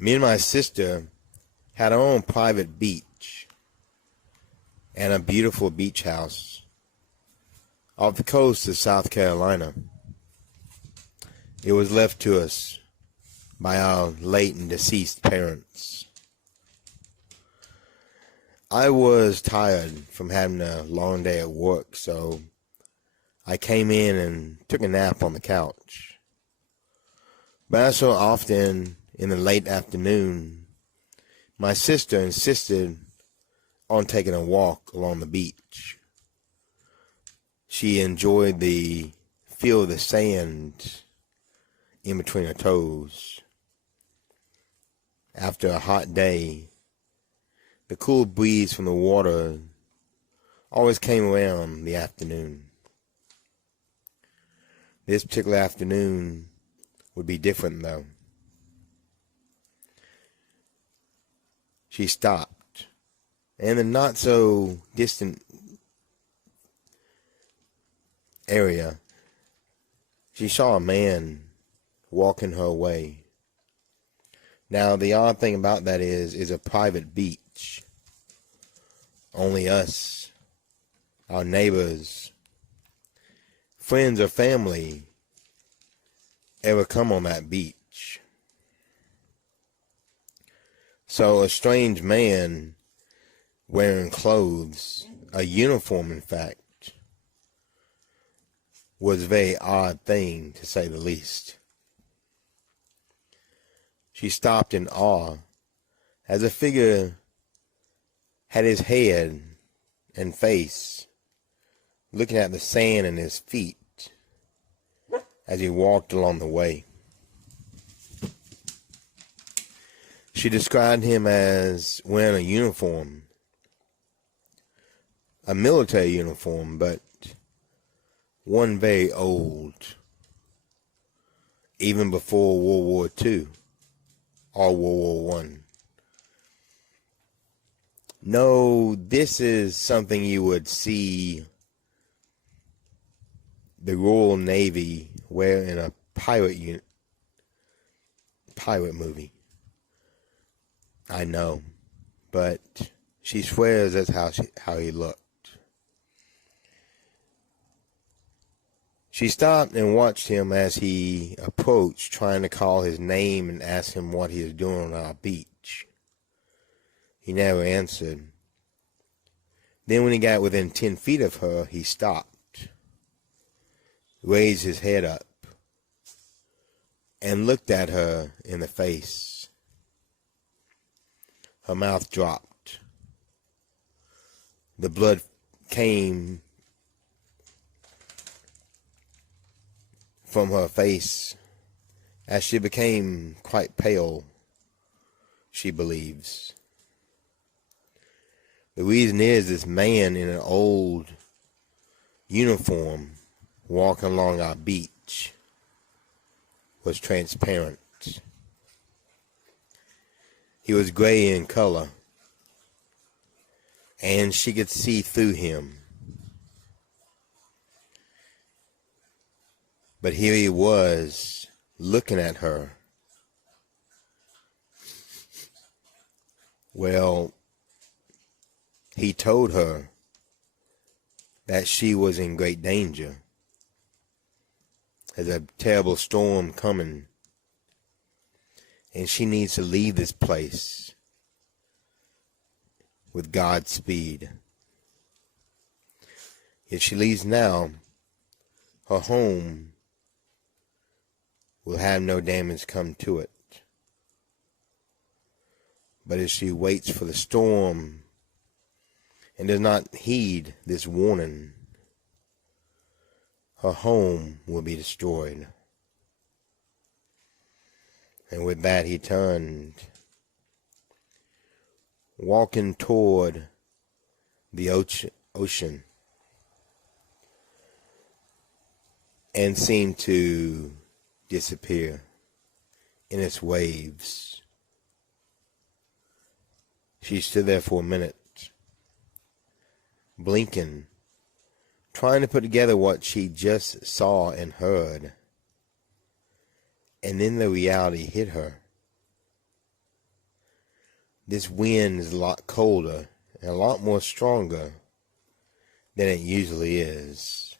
Me and my sister had our own private beach and a beautiful beach house off the coast of South Carolina. It was left to us by our late and deceased parents. I was tired from having a long day at work, so I came in and took a nap on the couch. But as so often in the late afternoon, my sister insisted on taking a walk along the beach. She enjoyed the feel of the sand in between her toes. After a hot day, the cool breeze from the water always came around the afternoon. This particular afternoon would be different, though. She stopped, and in the not-so-distant area, she saw a man walking her way. Now, the odd thing about that is a private beach. Only us, our neighbors, friends or family ever come on that beach. So a strange man wearing clothes, a uniform in fact, was a very odd thing to say the least. She stopped in awe as a figure had his head and face looking at the sand in his feet as he walked along the way. She described him as wearing a uniform, a military uniform, but one very old, even before World War II or World War I. No, this is something you would see the Royal Navy wear in a pirate movie. I know, but she swears that's how he looked. She stopped and watched him as he approached, trying to call his name and ask him what he was doing on our beach. He never answered. Then when he got within 10 feet of her, he stopped, raised his head up, and looked at her in the face. Her mouth dropped. The blood came from her face as she became quite pale, she believes. The reason is this man in an old uniform walking along our beach was transparent. He was gray in color, and she could see through him. But here he was, looking at her. Well, he told her that she was in great danger. There's a terrible storm coming, and she needs to leave this place with Godspeed. If she leaves now, her home will have no damage come to it. But if she waits for the storm and does not heed this warning, her home will be destroyed. And with that, he turned, walking toward the ocean, and seemed to disappear in its waves. She stood there for a minute, blinking, trying to put together what she just saw and heard. And then the reality hit her. this wind is a lot colder and a lot more stronger than it usually is.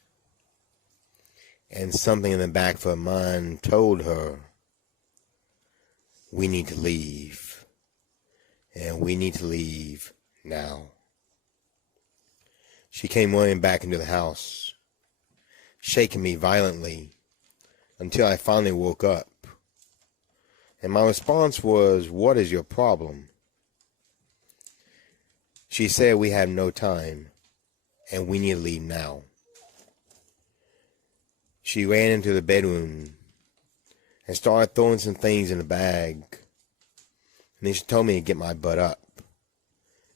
And something in the back of her mind told her, we need to leave. And we need to leave now. She came running back into the house, shaking me violently until I finally woke up. And my response was, what is your problem? She said we have no time and we need to leave now. She ran into the bedroom and started throwing some things in the bag. And then she told me to get my butt up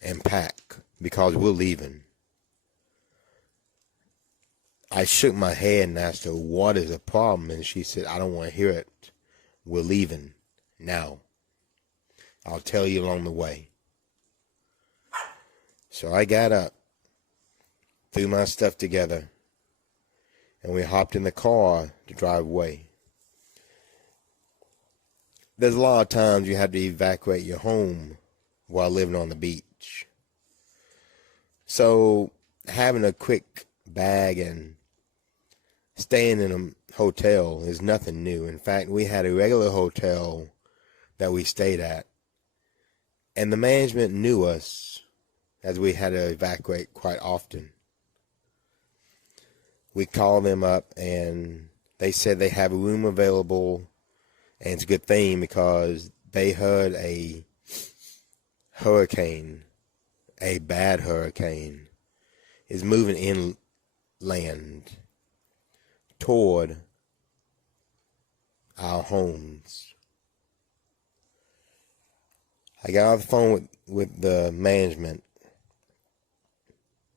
and pack because we're leaving. I shook my head and asked her, what is the problem? And she said, I don't want to hear it. We're leaving now. I'll tell you along the way. So I got up, threw my stuff together, and we hopped in the car to drive away. There's a lot of times you have to evacuate your home while living on the beach. So having a quick bag and staying in a hotel is nothing new. In fact, we had a regular hotel that we stayed at, and the management knew us as we had to evacuate quite often. We called them up and they said they have a room available, and it's a good thing because they heard a hurricane, a bad hurricane, is moving inland toward our homes. I got off the phone with the management,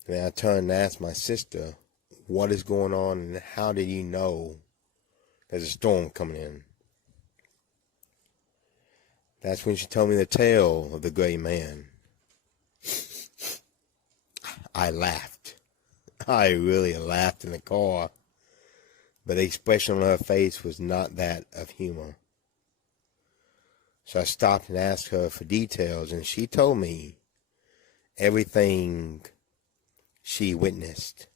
and I turned and asked my sister, what is going on and how did you know there's a storm coming in? That's when she told me the tale of the gray man. I laughed. I really laughed in the car. But the expression on her face was not that of humor. So I stopped and asked her for details, and she told me everything she witnessed.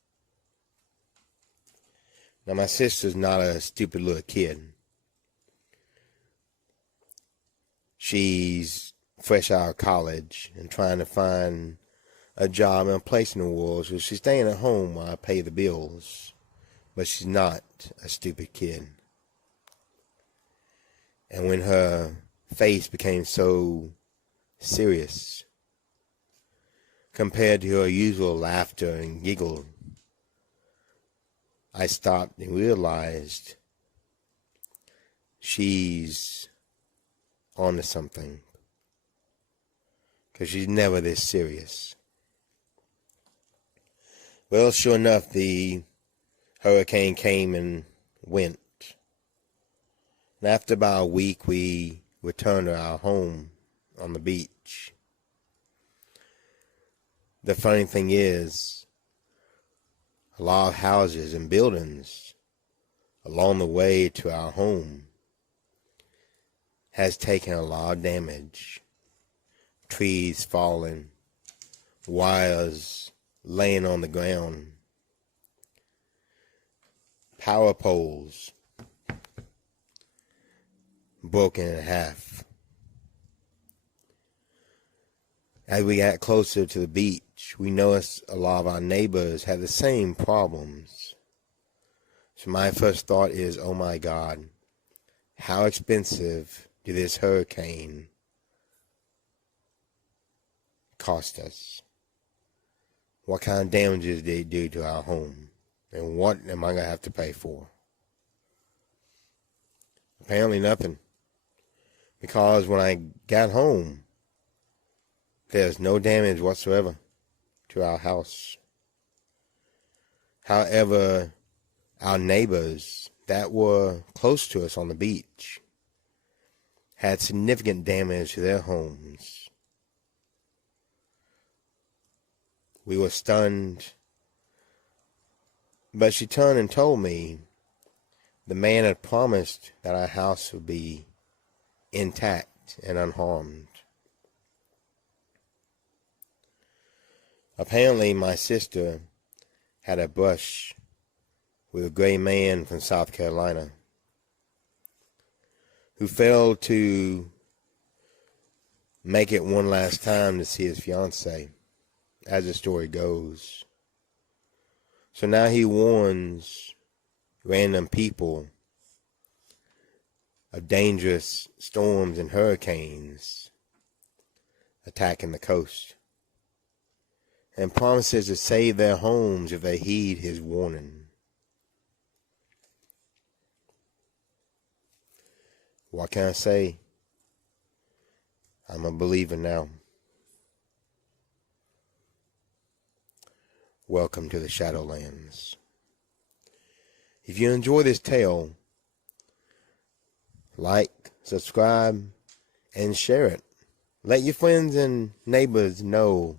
Now, my sister's not a stupid little kid. She's fresh out of college and trying to find a job and a place in the world, so she's staying at home while I pay the bills. But she's not a stupid kid. And when her face became so serious compared to her usual laughter and giggle, I stopped and realized she's onto something, because she's never this serious. Well, sure enough, the hurricane came and went. And after about a week, we returned to our home on the beach. The funny thing is, a lot of houses and buildings along the way to our home has taken a lot of damage. Trees falling, wires laying on the ground, power poles broken in half. As we got closer to the beach, we noticed a lot of our neighbors had the same problems. So my first thought is, oh my God, how expensive did this hurricane cost us? What kind of damages did it do to our home? And what am I going to have to pay for? Apparently nothing. Because when I got home, there's no damage whatsoever to our house. However, our neighbors that were close to us on the beach had significant damage to their homes. We were stunned, but she turned and told me the man had promised that our house would be intact and unharmed. Apparently, my sister had a brush with a gray man from South Carolina who failed to make it one last time to see his fiancée, as the story goes. So now he warns random people of dangerous storms and hurricanes attacking the coast, and promises to save their homes if they heed his warning. What can I say? I'm a believer now. Welcome to the Shadowlands. If you enjoy this tale, like, subscribe, and share it. Let your friends and neighbors know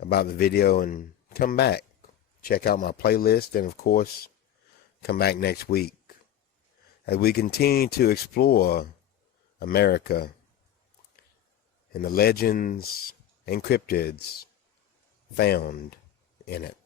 about the video and come back. Check out my playlist and, of course, come back next week as we continue to explore America and the legends and cryptids found in it.